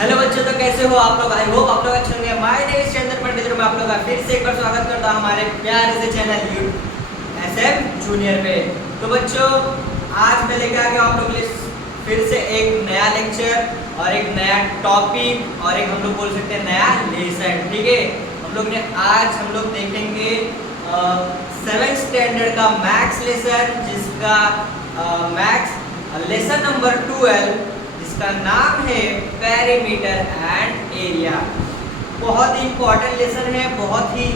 Hello बच्चों, तो कैसे हो आप लोग? आई होप आप लोग अच्छे होंगे। माय नेम इज चंदन पंडित और मैं आप लोग का फिर से एक बार स्वागत करता हूं हमारे प्यारे से चैनल एसएम जूनियर पे। तो बच्चों, आज मैं लेकर आ गया आप लोगों के लिए फिर से एक नया लेक्चर और एक नया टॉपिक और एक हम लोग बोल सकते हैं नया लेसन। ठीक है, हम लोग देखेंगे 7th स्टैंडर्ड का मैथ्स लेसन, जिसका मैथ्स लेसन नंबर 12, जिसका नाम है पेरीमीटर एंड एरिया। बहुत ही इंपॉर्टेंट लेसन है, बहुत ही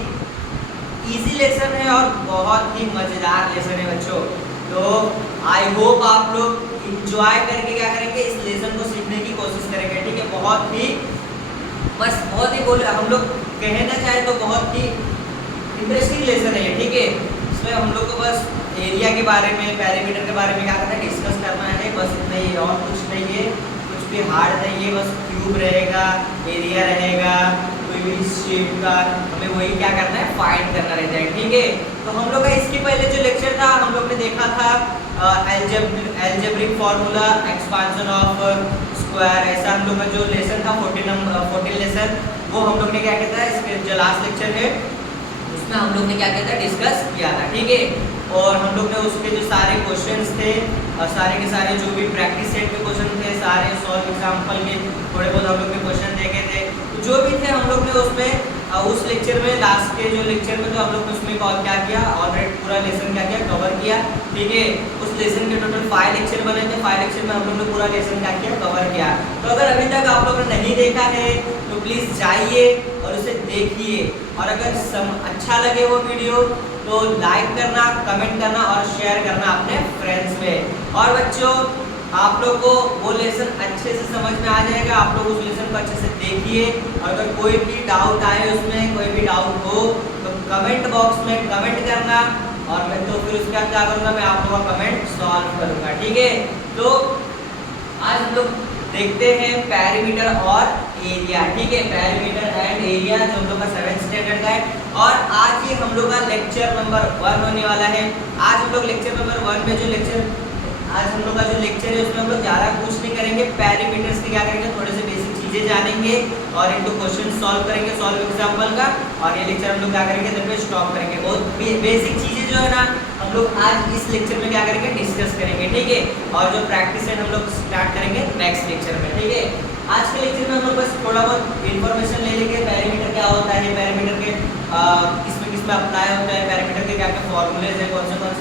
इजी लेसन है और बहुत ही मजेदार लेसन है बच्चों। तो आई होप आप लोग इंजॉय करके क्या करेंगे, इस लेसन को सीखने की कोशिश करेंगे। ठीक है, बहुत ही हम लोग कहना चाहे तो बहुत ही इंटरेस्टिंग लेसन है। ठीक है, इसमें हम लोग को बस एरिया के बारे में, पेरीमीटर के बारे में क्या करना है, डिस्कस करना है, बस इतना ही, और कुछ नहीं है, कुछ भी हार्ड नहीं है। बस क्यूब रहेगा, एरिया रहेगा, कोई भी शेप का हमें वही क्या करना है, फाइंड करना रहता है। ठीक है, तो हम लोग का इसके पहले जो लेक्चर था हम लोग ने देखा था algebraic formula, expansion of square, ऐसा हम लोग का जो लेसन था 14 लेसन, वो हम लोग ने क्या कहता है, इसके जो लास्ट लेक्चर है उसमें हम लोग ने क्या कहता है डिस्कस किया था। ठीक है, और हम लोग ने उसके जो सारे क्वेश्चंस थे और सारे के सारे जो भी प्रैक्टिस सेट के क्वेश्चन थे, सारे सॉल्व एग्जांपल के थोड़े बहुत हम लोग ने क्वेश्चन देखे थे। तो जो भी थे हम लोग ने उसमें उस लेक्चर में, लास्ट के जो लेक्चर में, तो हम लोग ने उसमें क्या किया, ऑलरेडी पूरा लेसन क्या किया, कवर किया। ठीक है, उस लेसन के टोटल 5 लेक्चर बने थे, 5 लेक्चर में हम लोग ने पूरा लेसन क्या किया, कवर किया। तो अगर अभी तक आप लोगों ने नहीं देखा है तो प्लीज़ जाइए और उसे देखिए, और अगर अच्छा लगे वो वीडियो तो लाइक करना, कमेंट करना और शेयर करना अपने फ्रेंड्स में। और बच्चों, आप लोग को वो लेसन अच्छे से समझ में आ जाएगा, आप लोग उस लेसन को अच्छे से देखिए, और अगर कोई भी डाउट आए, उसमें कोई भी डाउट हो तो कमेंट बॉक्स में कमेंट करना, और मैं तो फिर उसका क्या करूँगा, मैं आप लोगों का कमेंट सॉल्व करूँगा। ठीक है, तो आज हम लोग देखते हैं पेरीमीटर और एरिया। ठीक है, पेरीमीटर एंड एरिया जो हम लोग का 7th स्टैंडर्ड का है, और आज ये हम लोग का लेक्चर नंबर 1 होने वाला है। आज हम लोग लेक्चर नंबर 1 में आज हम लोग का जो लेक्चर है उसमें हम लोग ज़्यादा कुछ नहीं करेंगे, पेरीमीटर्स की क्या करेंगे, थोड़े से बेसिक चीज़ें जानेंगे और इनको क्वेश्चन सॉल्व करेंगे, सॉल्व एग्जाम्पल का, और ये लेक्चर हम लोग क्या करेंगे, इधर पे स्टॉप करेंगे। बहुत बेसिक चीज़ें जो है ना हम लोग आज इस लेक्चर में क्या करेंगे, डिस्कस करेंगे। ठीक है, और जो प्रैक्टिस है हम लोग स्टार्ट करेंगे नेक्स्ट लेक्चर में। ठीक है, आज के लेक्चर में हम लोग बस थोड़ा बहुत इन्फॉर्मेशन ले लेंगे, पेरीमीटर क्या होता है, पेरीमीटर के किसमें अप्लाई होता है, पेरीमीटर के क्या क्या फॉर्मूलेज है, कौन से मतलब।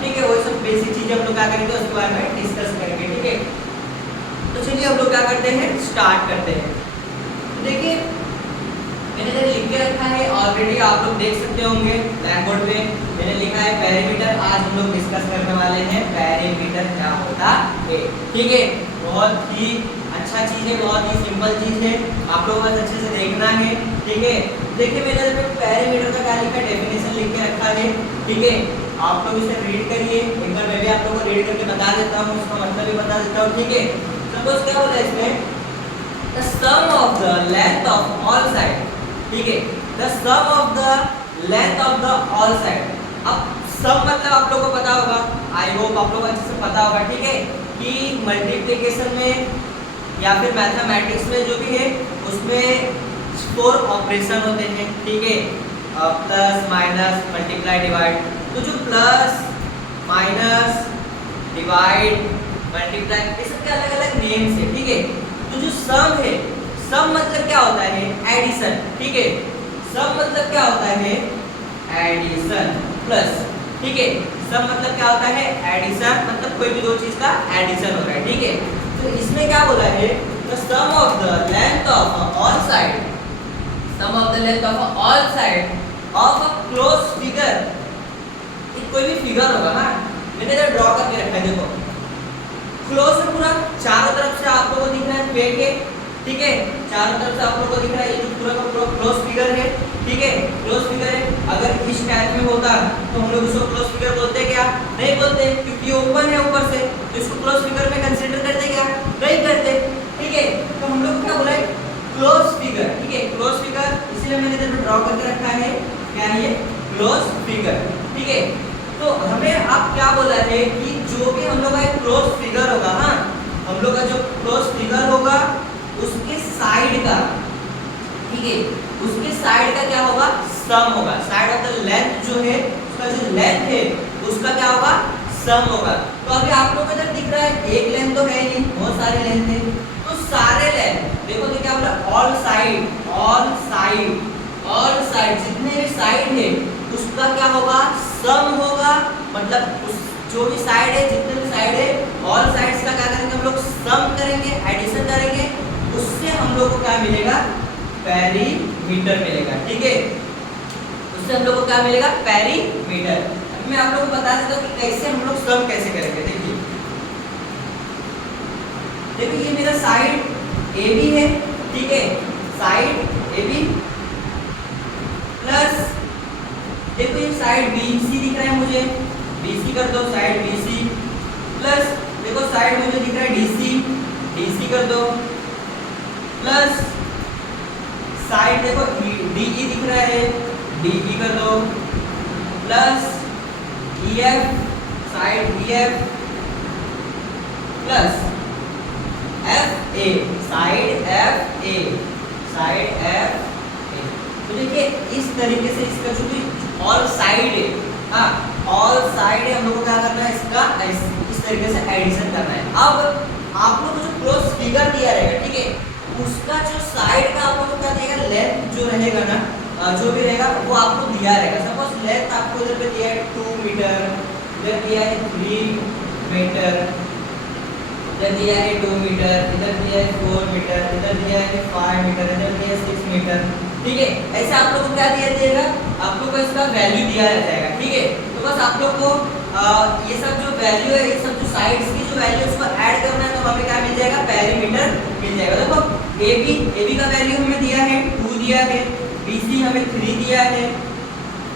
ठीक है, वही सब बेसिक चीज़ें हम लोग क्या करेंगे, उसके बारे में डिस्कस करेंगे। ठीक है, तो चलिए हम लोग क्या करते हैं, स्टार्ट करते हैं। तो देखिए, मैंने इधर लिख के रखा है ऑलरेडी, आप लोग देख सकते होंगे ब्लैक बोर्ड पे मैंने लिखा है पेरीमीटर। आज हम लोग डिस्कस करने वाले हैं पेरीमीटर क्या होता है। ठीक है, बहुत ही अच्छा चीज़ है, बहुत ही सिंपल चीज़ है, आप लोगों को अच्छे से देखना है। ठीक है, देखिए मैंने इधर पेरीमीटर का क्या लिखा, डेफिनेशन लिख के रखा है। ठीक है, आप लोग इसे रीड करिए, एक बार मैं भी आप लोगों को रीड करके बता देता हूँ, उसका मतलब भी बता देता हूँ। ठीक है, सपोज क्या होता है इसमें, the sum of the length of all side. ठीक है, the sum of the length of the all side. अब सम मतलब आप लोगों को पता होगा, आई होप आप लोगों को अच्छे से पता होगा। ठीक है, कि मल्टीप्लिकेशन में या फिर मैथमेटिक्स में जो भी है उसमें 4 ऑपरेशन होते हैं। ठीक है, प्लस, माइनस, मल्टीप्लाई, डिवाइड। तो जो प्लस, माइनस, डिवाइड, मल्टीप्लाई, ये सबके अलग अलग नेम्स है। ठीक है, तो जो सम है, सम मतलब क्या होता है, एडिशन। ठीक है, सम मतलब क्या होता है, एडिशन प्लस। ठीक है, सम मतलब क्या होता है, एडिशन, मतलब कोई भी दो चीज का एडिशन हो रहा है। ठीक है, तो इसमें क्या बोला है, the sum of the length of all side, sum of the length of all side of a close figure. कोई भी फिगर होगा ना, मैंने इधर ड्रॉ करके रखा है, देखो क्लोज से पूरा चारों तरफ से आप लोगों को दिख रहा है पेड़ के। ठीक है, चारों तरफ से आप लोगों को दिख रहा है, ये जो पूरा का पूरा क्लोज फिगर है। ठीक है, क्लोज फिगर है, अगर इस टाइप में होता तो हम लोग उसको क्लोज फिगर बोलते क्या, नहीं बोलते, क्योंकि ये ओपन है ऊपर से, तो इसको क्लोज फिगर में कंसीडर करते क्या, नहीं करते। ठीक है, तो हम लोग क्या बोला है, क्लोज फिगर। ठीक है, क्लोज फिगर, इसलिए मैंने इधर ड्रॉ करके रखा है, क्या है ये, क्लोज फिगर। ठीक है, तो हमें अब क्या बोला है कि जो भी हम लोग का एक क्लोज फिगर होगा, हाँ, हम लोग का जो क्लोज फिगर होगा ठीक है, उसके साइड का क्या होगा, सम होगा। साइड ऑफ द लेंथ जो है, उसका जो लेंथ है उसका क्या होगा, सम होगा। तो अभी आप लोगों को इधर दिख रहा है एक लेंथ तो है नहीं, बहुत सारे लेंथ है, तो सारे लेंथ देखो तो क्या बोला, all side, all side, all side जितने भी साइड है उसका क्या होगा, सम होगा। मतलब उस जो भी साइड है, जितने भी साइड है, ऑल साइड्स का क्या करेंगे हम लोग, सम करेंगे, एडिशन करेंगे, उससे हम लोग को क्या मिलेगा, पेरीमीटर मिलेगा। ठीक है, उससे हम लोग को क्या मिलेगा, पेरीमीटर। अभी मैं आप लोगों को बता देता हूँ कि कैसे हम लोग सम कैसे करेंगे। देखिए देखिए ये मेरा साइड AB है, ठीक है, साइड AB प्लस देखो ये साइड BC दिख रहा है मुझे, BC कर दो, साइड BC प्लस देखो साइड मुझे दिख रहा है DC, DC कर दो प्लस साइड देखो DE दिख रहा है, DE कर दो plus EF, side EF plus FA, side FA, side FA। तो देखिए इस तरीके से इसका जो भी ऑल साइड है, हाँ ऑल साइड है, हम लोग को क्या करना है, इसका इस तरीके से एडिशन करना है। अब आप लोग को जो क्लोज फिगर दिया रहेगा, ठीक है, उसका जो साइड का आप लोग को क्या देगा, लेंथ जो रहेगा ना, जो भी रहेगा वो आपको दिया रहेगा। सपोज लेंथ आपको इधर पे दिया है 2 मीटर, इधर दिया है 3 मीटर, इधर दिया है 2 मीटर, इधर दिया है 4 मीटर, इधर दिया है 5 मीटर, इधर दिया है 6 मीटर। ठीक है, ऐसे आप लोग को क्या दिया जाएगा, आप लोग को इसका वैल्यू दिया जाएगा। ठीक है, तो बस आप लोग को ये सब जो वैल्यू है, ये सब जो साइड्स की जो वैल्यू है उसको ऐड करना है, तो हमें क्या मिल जाएगा, पेरीमीटर मिल जाएगा। देखो AB का वैल्यू हमें दिया है 2 दिया है, BC हमें 3 दिया है,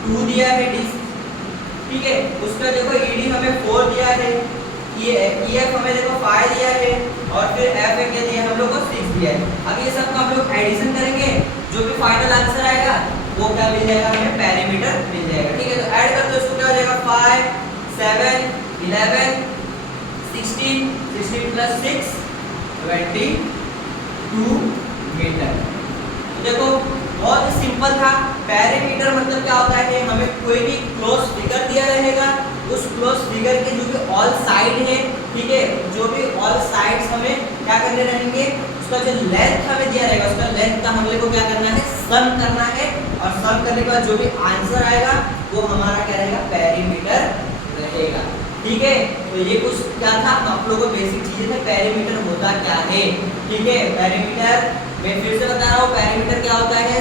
2 दिया है DC, ठीक है, उसका देखो ED हमें 4 दिया है, EF हमें देखो 5 दिया है, और फिर FA क्या दिया हम लोग को 6 दिया है। अब ये सब का हम लोग एडिशन करेंगे, जो भी फाइनल आंसर आएगा वो क्या मिल जाएगा, हमें पेरीमीटर मिल जाएगा। ठीक है, तो ऐड कर दो, इसको क्या हो जाएगा, 5 7 11 16 16 प्लस 6 22 मीटर। तो देखो बहुत ही सिंपल था। पेरीमीटर मतलब क्या होता है, हमें कोई भी क्लोज फिगर दिया रहेगा, उस क्लोज फिगर के जो भी ऑल साइड है, ठीक है, जो भी ऑल साइड्स हमें क्या करने रहेंगे, उसका जो लेंथ हमें दिया रहेगा, उसका लेंथ का हम लोग को क्या करना है, सम करना है, और सम करने के बाद जो भी आंसर आएगा वो हमारा क्या रहेगा, पेरीमीटर रहेगा। ठीक है, तो ये कुछ क्या था, आप लोगों को बेसिक चीजें थे, पेरीमीटर होता क्या है। ठीक है, पेरीमीटर मैं फिर से बता रहा हूँ, पेरीमीटर क्या होता है,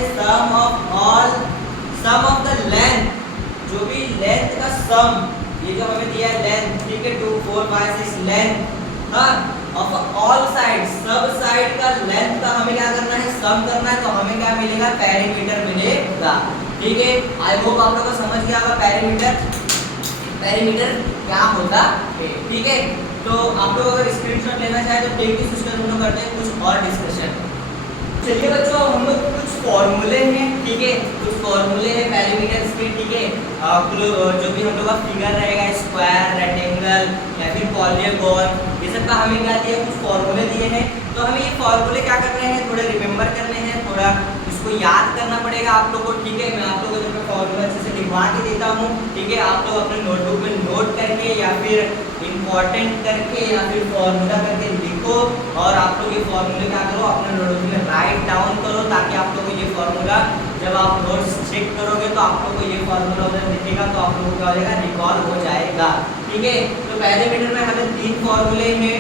सम ऑफ द लेंथ, जो भी लेंथ का सम, ये जो हमें दिया है लेंथ, ठीक है, 2 4 5 6 लेंथ, हाँ, ऑफ ऑल साइड, सब साइड का लेंथ का हमें क्या करना है, सम करना है, तो हमें क्या मिलेगा, पेरीमीटर मिलेगा। ठीक है, आई होप आप लोगों को समझ गया होगा पेरीमीटर क्या होता है। ठीक है, तो आप लोग अगर स्क्रीनशॉट लेना चाहे तो टेक दिस, उसका हम लोग करते हैं कुछ और डिस्कशन। चलिए बच्चों, हम लोग कुछ फॉर्मूले हैं, ठीक है, कुछ फॉर्मूले हैं पेरीमीटर्स के। ठीक है, जो भी हम लोग का फिगर रहेगा, स्क्वायर, रेक्टेंगल या फिर पॉलीगॉन, ये सब का हमें क्या दिया, कुछ फॉर्मूले दिए हैं। तो हमें ये फॉर्मूले क्या करने हैं, थोड़े रिमेम्बर करने हैं, थोड़ा इसको याद करना पड़ेगा आप लोग को। ठीक है, मैं आप लोगों को फॉर्मूला अच्छे से लिखवा के देता हूँ। ठीक है, आप लोग अपने नोटबुक में नोट करके या फिर इम्पोर्टेंट करके या फिर फॉर्मूला करके लिखो, और आप लोग ये फॉर्मूले क्या करो, अपने नोटबुक में राइट डाउन करो, ताकि आप लोग को ये फॉर्मूला जब आप नोट्स चेक करोगे तो आप लोग को ये फॉर्मूला उधर दिखेगा, तो आप लोगों को क्या हो जाएगा, रिकॉल हो जाएगा। ठीक है, तो पेरीमीटर में हमें 3 फॉर्मूले हैं।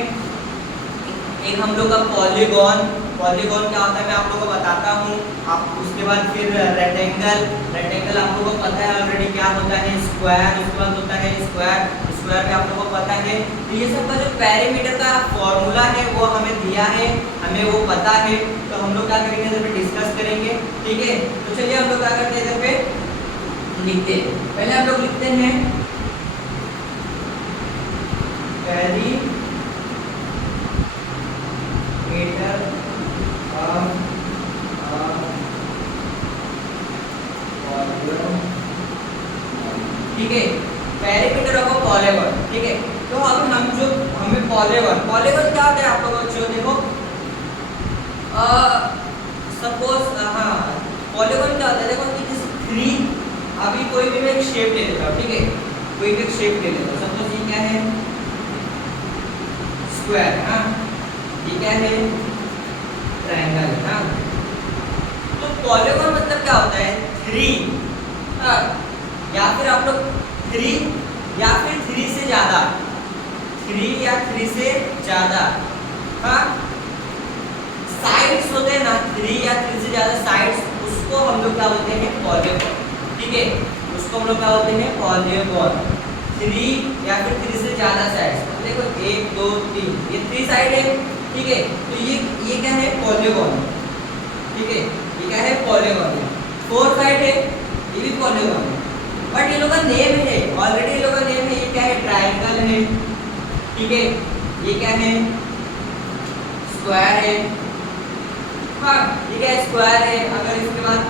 एक हम लोग का पॉलीगॉन क्या होता है मैं आप लोगों को बताता हूँ। आप उसके बाद फिर रेक्टेंगल आप लोगों को पता है ऑलरेडी क्या होता है। स्क्वायर, उसके बाद होता है स्क्वायर भी आप लोगों को पता है। तो ये सब का जो पेरीमीटर का फॉर्मूला है वो हमें दिया है, हमें वो पता है, तो हम लोग क्या करेंगे, इधर पे डिस्कस करेंगे। ठीक है, तो चलिए हम लोग क्या करते हैं, इधर पे लिखते हैं। पहले हम लोग लिखते हैं पेरीमीटर ठीक है, पेरीमीटर ऑफ अ पॉलीगॉन। ठीक है, तो अब हमें पॉलीगॉन क्या होता है आप लोगों को देखो, सपोज हाँ पॉलीगॉन क्या होता है, देखो इट इज 3। अभी कोई भी मैं एक शेप ले लेता हूँ, ठीक है, कोई भी एक शेप ले लेता हूँ। सपोज ये क्या है, स्क्वायर, हाँ, ये क्या है, ट्रायंगल, हाँ। तो पॉलीगॉन मतलब क्या होता है, 3, हाँ, या फिर आप लोग 3 या फिर 3 से ज्यादा, 3 या 3 से ज्यादा, हाँ, साइड्स होते हैं ना, 3 या 3 से ज्यादा साइड्स, उसको हम लोग क्या बोलते हैं, पॉलीगॉन, ठीक है, उसको हम लोग क्या बोलते हैं, पॉलीगॉन। 3 या फिर 3 से ज्यादा साइड्स, तो देखो 1 2 3, ये 3 साइड है, ठीक है, तो ये क्या है, पॉलीगॉन, ठीक है, ये क्या है, पॉलीगॉन है। 4 साइड है, ये भी पॉलीगॉन है, बट ये लोग का नेम है, ऑलरेडी ये लोग का नेम है, ये क्या है, ट्रायंगल है, ठीक है, ये क्या है, स्क्वायर है, हाँ, ये क्या है, स्क्वायर है। अगर इसके बाद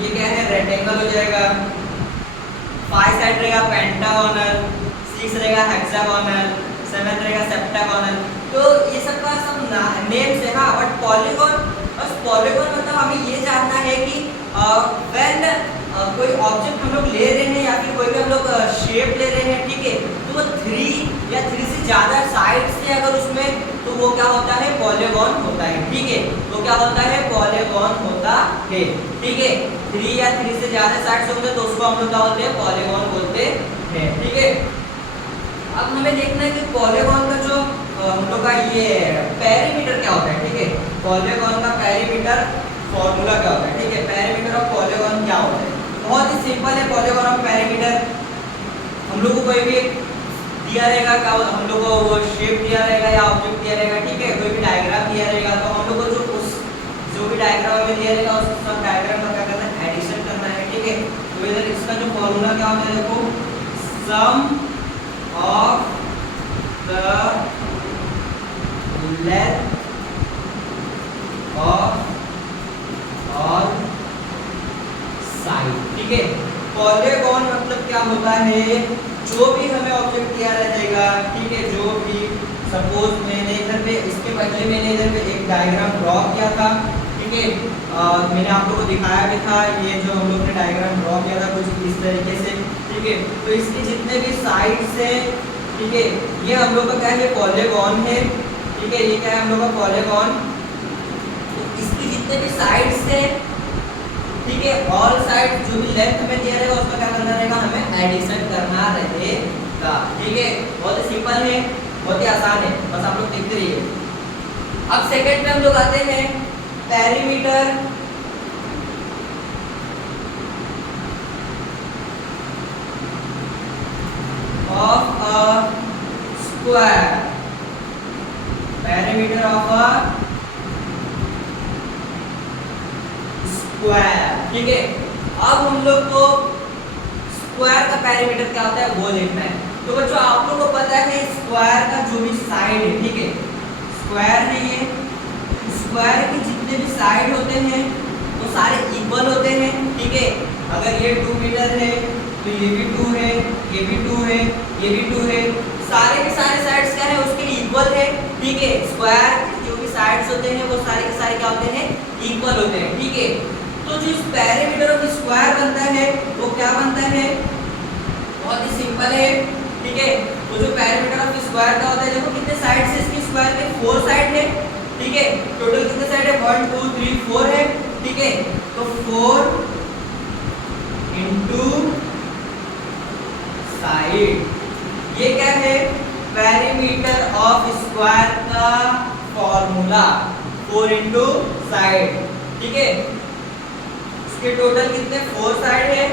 ये क्या है, रेक्टेंगल हो जाएगा, 5 साइड रहेगा पेंटागोनल, 6 रहेगा हेक्सागोनल, 7 रहेगा सेप्टागोनल। तो ये सब का सब नेम से, हाँ, बट पॉलीगॉन, बस पॉलीगॉन मतलब हमें ये जानना है कि व्हेन कोई ऑब्जेक्ट हम लोग ले रहे हैं या फिर कोई भी हम लोग शेप ले रहे हैं, ठीक है, तो वो 3 या 3 से ज्यादा साइड से अगर उसमें, तो वो क्या होता है, पॉलीगॉन होता है, ठीक है, तो क्या होता है, पॉलीगॉन होता है, ठीक है। 3 या 3 से ज्यादा साइड्स होंगे तो उसको हम लोग क्या बोलते हैं, पॉलीगॉन बोलते हैं, ठीक है। अब हमें देखना है कि पॉलीगॉन का जो हम लोग का ये पेरीमीटर क्या होता है, ठीक है, पॉलीगॉन का पेरीमीटर फॉर्मूला क्या होता है, ठीक है, पेरीमीटर ऑफ पॉलीगॉन क्या होता है। बहुत ही सिंपल है पॉलीगॉन ऑफ पेरीमीटर। हम लोग को कोई भी दिया रहेगा, क्या हम लोग को वो शेप दिया रहेगा या ऑब्जेक्ट दिया रहेगा, ठीक है, कोई भी डायग्राम दिया रहेगा, तो हम लोग को जो भी डायग्राम हमें दिया रहेगा उस सब डायग्राम का क्या करना है, एडिशन करना है, ठीक है। तो इधर इसका जो फॉर्मूला क्या होता है, देखो, sum of the length of all side, ठीक है। पॉलीगॉन मतलब क्या होता है, जो भी हमें ऑब्जेक्ट दिया रहेगा, ठीक है, जो भी, सपोज मैंने इधर पे, इसके पहले मैंने इधर पे एक डायग्राम ड्रॉ किया था, ठीक है, मैंने आप लोगों को दिखाया भी था, ये जो हम लोग ने डायग्राम ड्रॉ किया था कुछ इस तरीके से, ठीक है। तो इसके जितने भी साइड्स है, ठीक है, ये हम लोग का क्या है, पॉलीगॉन है, ठीक है, ये क्या है, हम लोग का पॉलीगॉन। तो इसकी जितने भी साइड्स है, ठीक है, ऑल साइड जो भी लेंथ में दिया रहेगा उसका क्या करना रहेगा, हमें एडिशन करना रहेगा, ठीक है। बहुत ही सिंपल है, बहुत ही आसान है, बस आप लोग देखते रहिए। अब सेकंड पे हम लोग आते हैं, perimeter of a square, perimeter of a square, ठीक है। अब हम लोग को स्क्वायर का पेरीमीटर क्या होता है वो देखना है। तो बच्चों आप लोगों को पता है स्क्वायर का जो भी साइड है, ठीक है, स्क्वायर है ये, स्क्वायर के जितने भी साइड होते हैं वो सारे इक्वल होते हैं, ठीक है। अगर ये 2 मीटर है तो ये भी 2 है, ये भी 2 है, ये भी 2 है, सारे के सारे साइड्स क्या है उसके इक्वल है, ठीक है। स्क्वायर जो भी साइड्स होते हैं वो सारे के सारे क्या होते हैं, इक्वल होते हैं, ठीक है। तो जो पेरीमीटर ऑफ स्क्वायर बनता है वो क्या बनता है, बहुत ही सिंपल है, ठीक है। तो जो पेरीमीटर ऑफ स्क्वायर का होता है, देखो कितने साइड से इसकी स्क्वायर के 4 साइड है, ठीक है। टोटल कितने साइड है, 1 2 3 4 है, ठीक है। तो 4 इंटू साइड, ये क्या है, पेरीमीटर ऑफ स्क्वायर का फॉर्मूला, 4 इंटू साइड, ठीक है। इसके टोटल कितने 4 साइड है,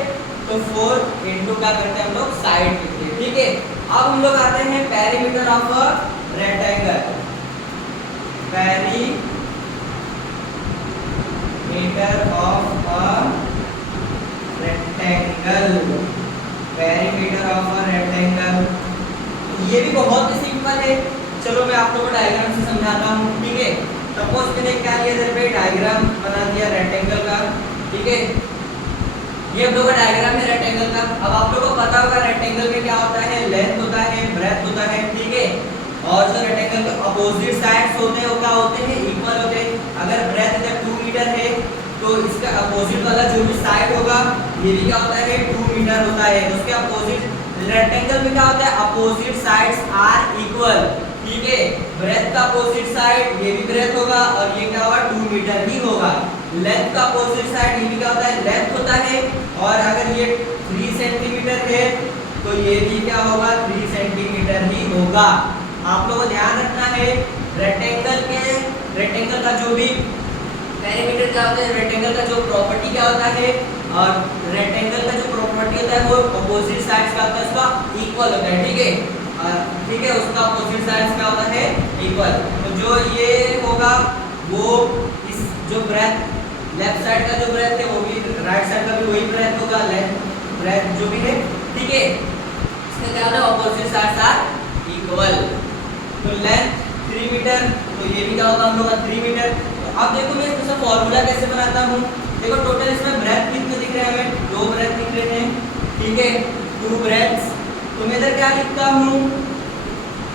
तो 4 इंटू क्या करते हैं हम लोग, साइड लिखते हैं, ठीक है। अब हम लोग आते हैं perimeter of a rectangle, perimeter of a rectangle, perimeter of a rectangle, ये भी बहुत ही सिंपल है। चलो मैं आप लोगों को डायग्राम से समझाता हूँ, ठीक है। सपोज मैंने क्या लिया, इधर पे डायग्राम बना दिया रेक्टेंगल का, ठीक है। ये हम लोग का डायग्राम है रेक्टेंगल का। अब आप लोगों को पता होगा रेक्टेंगल में क्या होता है, लेंथ होता है, ब्रेड्थ होता है, ठीक है। और जो रेक्टेंगल के अपोजिट साइड्स होते हैं वो क्या होते हैं, इक्वल होते हैं। अगर ब्रेड्थ इधर 2 मीटर है तो इसका अपोजिट वाला जो भी साइड होगा ये भी क्या होता है 2 मीटर होता है। उसके अपोजिट रेक्टेंगल में क्या होता है अपोजिट साइड्स आर इक्वल, ठीक है। ब्रेथ का अपोजिट साइड ये भी ब्रेथ होगा और ये क्या होगा 2 मीटर ही होगा। लेंथ का अपोजिट साइड ये भी क्या होता है लेंथ होता है, और अगर ये 3 सेंटीमीटर है तो ये भी क्या होगा 3 सेंटीमीटर ही होगा। आप लोगों को ध्यान रखना है रेक्टेंगल का जो भी पेरीमीटर क्या होता है, रेक्टेंगल का जो प्रॉपर्टी क्या होता है, और रेक्टेंगल का जो प्रॉपर्टी होता है वो अपोजिट साइड्स का होता है उसका इक्वल होता है, ठीक है। ठीक है, उसका अपोजिट साइड्स क्या होता है इक्वल। तो जो ये होगा वो इस जो ब्रेथ लेफ्ट साइड का जो ब्रेथ है वो भी राइट साइड का भी वही ब्रेथ होगा, लेंथ ब्रेथ जो भी है, ठीक है। इसका क्या होता है अपोजिट साइड्स आर इक्वल। तो लेंथ 3 मीटर, तो ये भी क्या होगा हम लोग का 3 मीटर। तो अब देखो मैं इसका फॉर्मूला कैसे बनाता हूँ। देखो टोटल इसमें ब्रेथ कितने दिख रहे हैं हमें 2 ब्रेथ दिख रहे हैं, ठीक है 2 ब्रेथ्स। तो मैं इधर क्या लिखता हूँ,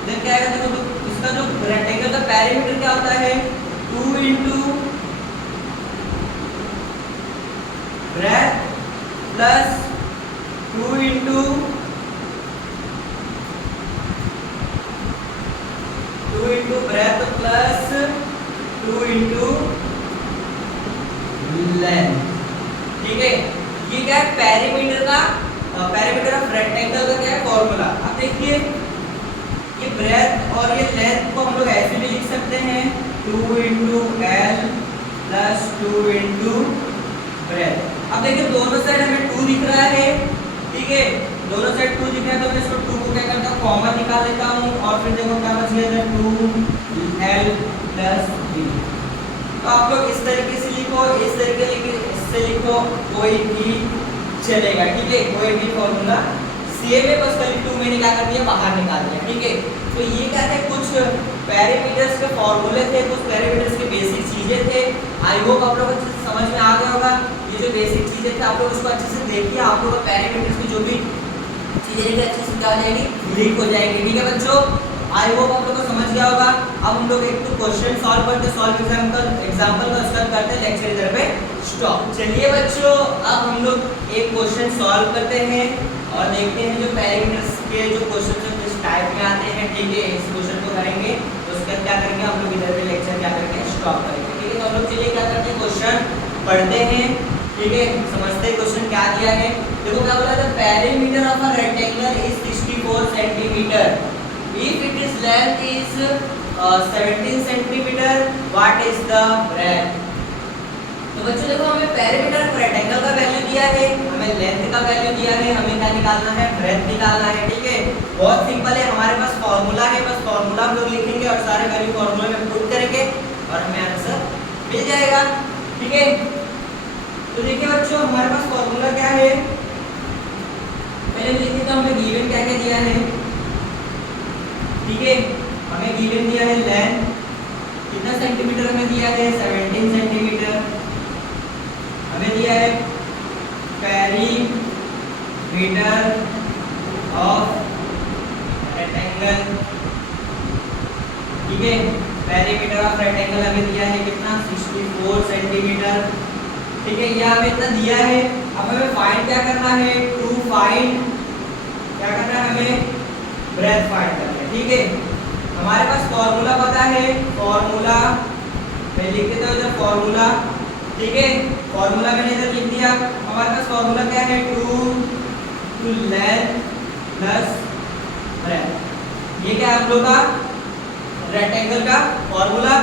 इधर क्या है देखो तो इसका जो रेक्टेंगल का पेरीमीटर क्या होता है 2 into breadth plus 2 into 2 into breadth plus 2 into length, ठीक है। ये क्या है पेरीमीटर का पेरीमीटर ऑफ रेक्टेंगल का क्या है फॉर्मूला। अब देखिए ये ब्रेथ और ये लेंथ को हम लोग ऐसे भी लिख सकते हैं 2 into L plus 2 into breadth. अब देखिए दोनों साइड हमें 2 दिख रहा है, ठीक है दोनों साइड 2 दिख रहा है, तो मैं इसको 2 को क्या करता हूँ कॉमन निकाल लेता हूँ, और फिर देखो क्या बच गया 2l प्लस b। तो आप लोग इस तरीके से लिखो, इस तरीके से लिखो, कोई भी चलेगा, ठीक है कोई भी फॉर्मूला सेम है, बस खाली 2 मैंने क्या कर दिया बाहर निकाल दिया, ठीक है। तो ये क्या थे कुछ पैरामीटर्स के फॉर्मूले थे, कुछ पैरामीटर्स के बेसिक चीजें थे। आई होप आप लोगों को समझ में आ गया होगा। ये जो बेसिक चीजें थे आप लोग उसको अच्छे से देखिए, आप लोगों को पैरामीटर्स की जो भी चीजें अच्छे से क्या हो जाएगी लिंक हो जाएगी, ठीक है बच्चों। आई होप आप लोग को समझ गया होगा। अब हम लोग एक तो क्वेश्चन सॉल्व करते, सॉल्व एग्जांपल का उसका करते हैं, लेक्चर इधर पे स्टॉप। चलिए बच्चों अब हम लोग एक क्वेश्चन सॉल्व करते हैं और देखते हैं जो पैरामीटर्स के जो क्वेश्चन किस टाइप में आते हैं, ठीक है। इस क्वेश्चन को करेंगे तो उसके बाद क्या करेंगे हम लोग इधर पे लेक्चर क्या करेंगे स्टॉप करेंगे, ठीक है। तो हम लोग चलिए क्या करते हैं क्वेश्चन पढ़ते हैं, ठीक है समझते हैं क्वेश्चन क्या दिया है। देखो क्या बोला था perimeter of a rectangle is 64 centimetre if its length is 17 centimeter what is the breadth। तो बच्चों देखो हमें पेरीमीटर ऑफ रेक्टेंगल का वैल्यू दिया है, हमें लेंथ का वैल्यू दिया है, हमें क्या निकालना है ब्रेथ निकालना है, ठीक है। बहुत सिंपल है, हमारे पास फॉर्मूला है, बस फॉर्मूला हम लोग लिखेंगे और सारे वैल्यू फॉर्मूला में पुट करेंगे और हमें आंसर मिल जाएगा, ठीक है। तो देखिए बच्चों हमारे पास फॉर्मूला क्या है, पहले लिखिए तो हमें गिवन क्या क्या दिया है, ठीक है। हमें गिवन दिया है लेंथ कितना सेंटीमीटर हमें दिया है 17 सेंटीमीटर, हमें दिया है पेरीमीटर ऑफ रेक्टेंगल, ठीक है। पेरीमीटर ऑफ रेक्टेंगल हमें दिया है कितना 64 सेंटीमीटर, ठीक है। ये हमें इतना दिया है। अब हमें फाइंड क्या करना है टू फाइंड क्या करना है हमें ब्रेथ फाइंड करना है, ठीक है। हमारे पास फॉर्मूला पता है, फॉर्मूला मैं लिख देता हूँ इधर फॉर्मूला, ठीक है। फॉर्मूला मैंने इधर लिख दिया। हमारे पास फॉर्मूला क्या है 2 लेंथ प्लस ब्रेथ, ये क्या है हम लोग का रेक्टेंगल का फॉर्मूला,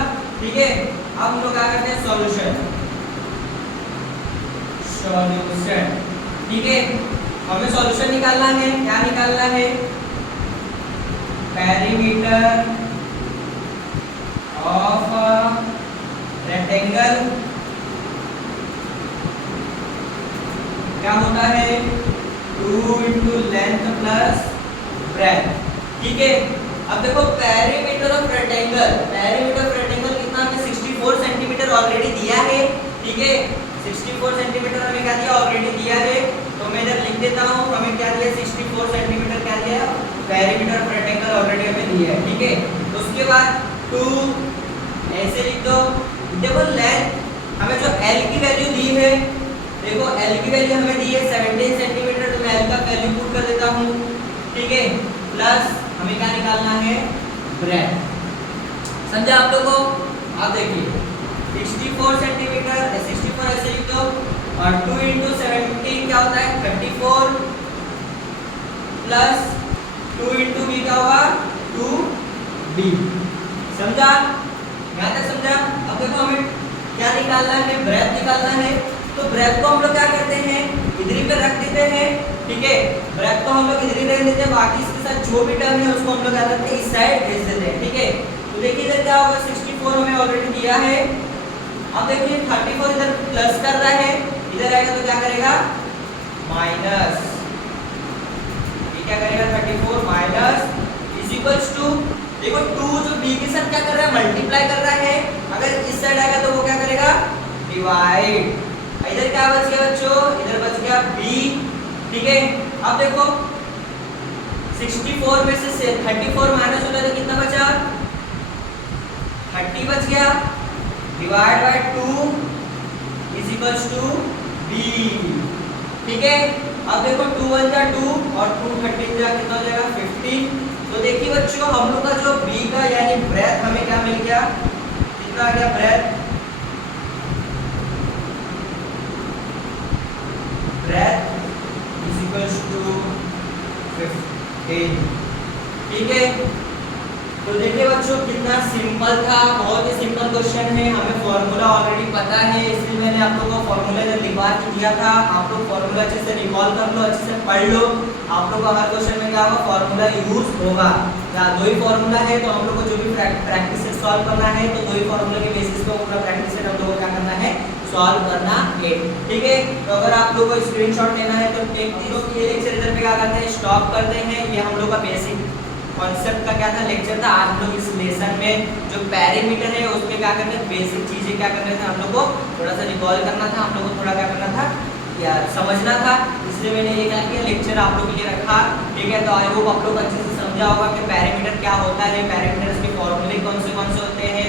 ठीक है। अब हम लोग क्या करते हैं सॉल्यूशन, ठीक है। हमें सॉल्यूशन निकालना है, क्या निकालना है पेरीमीटर ऑफ रेक्टेंगल क्या होता है 2 इंटू लेंथ प्लस ब्रेथ, ठीक है। अब देखो perimeter of rectangle, perimeter of rectangle कितना हमें 64 सेंटीमीटर ऑलरेडी दिया है, ठीक है। 64 सेंटीमीटर हमें क्या दिया ऑलरेडी दिया है, तो मैं इधर लिख देता हूँ हमें क्या दिया 64 सेंटीमीटर क्या दिया पेरीमीटर ऑफ रेक्टेंगल ऑलरेडी हमें दिया है, ठीक है। तो उसके बाद 2 ऐसे लिख दो। देखो लेंथ हमें जो L L की वैल्यू दी है, देखो L की वैल्यू हमें दी है 17 सेंटीमीटर, तो मैं L का वैल्यू पुट कर देता हूँ, ठीक है। प्लस हमें क्या निकालना है, ब्रेथ। समझा आप लोगों को? आप देखिए 64 सेंटीमीटर, 64 ऐसे लिख दो, और 2 × 17 क्या होता है 34, प्लस 2 × b क्या होगा 2b। समझा? यहाँ तक समझा? अब देखो हमें क्या निकालना है, ब्रेथ निकालना है। तो ब्रेथ को हम लोग क्या करते हैं, इधर पे रख देते हैं, ठीक है। ब्रेथ को हम लोग इधर ही रख देते हैं, बाकी इसके साथ जो भी टर्म है उसको हम लोग क्या करते हैं, इस साइड भेज देते हैं, ठीक है। तो देखिए इधर क्या होगा, 64 हमें ऑलरेडी दिया है। अब देखिए 34 इधर प्लस कर रहा है, इधर आएगा तो क्या करेगा माइनस, ये क्या करेगा 34 माइनस इज इक्वल्स टू, देखो 2 जो b के साथ क्या कर रहा है, मल्टीप्लाई कर रहा है। अगर इस साइड आएगा तो वो क्या करेगा, डिवाइड। इधर क्या बच गया बच्चों, इधर बच गया b, ठीक है। अब देखो 64 में से 34 माइनस होगा तो कितना बचा, 30 बच गया, divide by 2 is equals to b, ठीक है। अब देखो 2 1 जा 2 और 2 13 जा कितना हो जाएगा 15। तो देखिए बच्चों हम लोग का जो b का यानी ब्रेथ हमें क्या मिल गया, कितना आ गया breadth, breadth is equals to 15, ठीक है। तो देखिए बच्चों कितना सिंपल था, बहुत ही सिंपल क्वेश्चन है। हमें फॉर्मूला ऑलरेडी पता है, इसलिए मैंने आप लोगों को फॉर्मूला इधर लिखवा के दिया था। आप लोग फॉर्मूला अच्छे से रिकॉल कर लो, अच्छे से पढ़ लो। आप लोग को हर क्वेश्चन में क्या होगा, फॉर्मूला यूज होगा। या 2 ही फॉर्मूला है, तो हम लोग को जो भी प्रैक्टिस से सॉल्व करना है, तो 2 ही फॉर्मूला के बेसिस पे पूरा प्रैक्टिस से हम लोग को क्या करना है, सॉल्व करना है, ठीक है। तो अगर आप लोग को स्क्रीनशॉट लेना है तो ये लेक्चर इधर पे क्या करते हैं, स्टॉप करते हैं। ये हम लोग का बेसिक कॉन्सेप्ट का क्या था, लेक्चर था। आज हम लोग इस लेसन में जो पैरामीटर है उसमें क्या करते हैं, बेसिक चीजें क्या करने थे, हम लोग को थोड़ा सा रिकॉल करना था, हम लोग को थोड़ा क्या करना था, या समझना था। इसलिए मैंने ये क्या किया, लेक्चर आप लोग के लिए रखा, ठीक है। तो आई होप आप लोग अच्छे से समझा होगा कि पैरामीटर क्या होता है, पैरामीटर्स के फॉर्मूले कौन से होते हैं,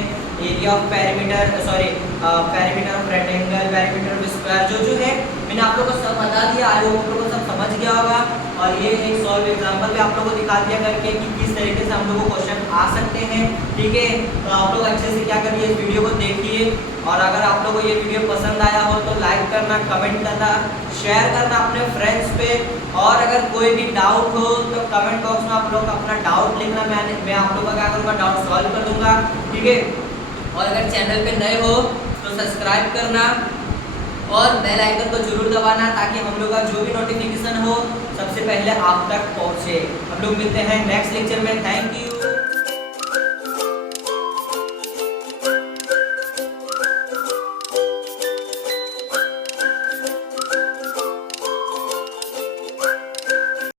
area of parameter, sorry parameter of rectangle, parameter of square, जो है मैंने आप लोगों को सब बता दिया। आई होप आप लोगों को सब समझ गया होगा। और ये एक सॉल्व एग्जांपल भी आप लोगों को दिखा दिया करके कि किस तरीके से हम लोग को क्वेश्चन आ सकते हैं, ठीक है। तो आप लोग अच्छे से क्या करिए, इस वीडियो को देखिए। और अगर आप लोगों को ये वीडियो पसंद आया हो तो लाइक करना, कमेंट करना, शेयर करना अपने फ्रेंड्स पे। और अगर कोई भी डाउट हो तो कमेंट बॉक्स में आप लोग अपना डाउट लिखना, मैं आप लोग का क्या करूँगा, डाउट सॉल्व कर दूंगा, ठीक है। और अगर चैनल पे नए हो तो सब्सक्राइब करना और बेल आइकन को जरूर दबाना, ताकि हम लोग का जो भी नोटिफिकेशन हो सबसे पहले आप तक पहुँचे। हम लोग मिलते हैं नेक्स्ट लेक्चर में। Thank you.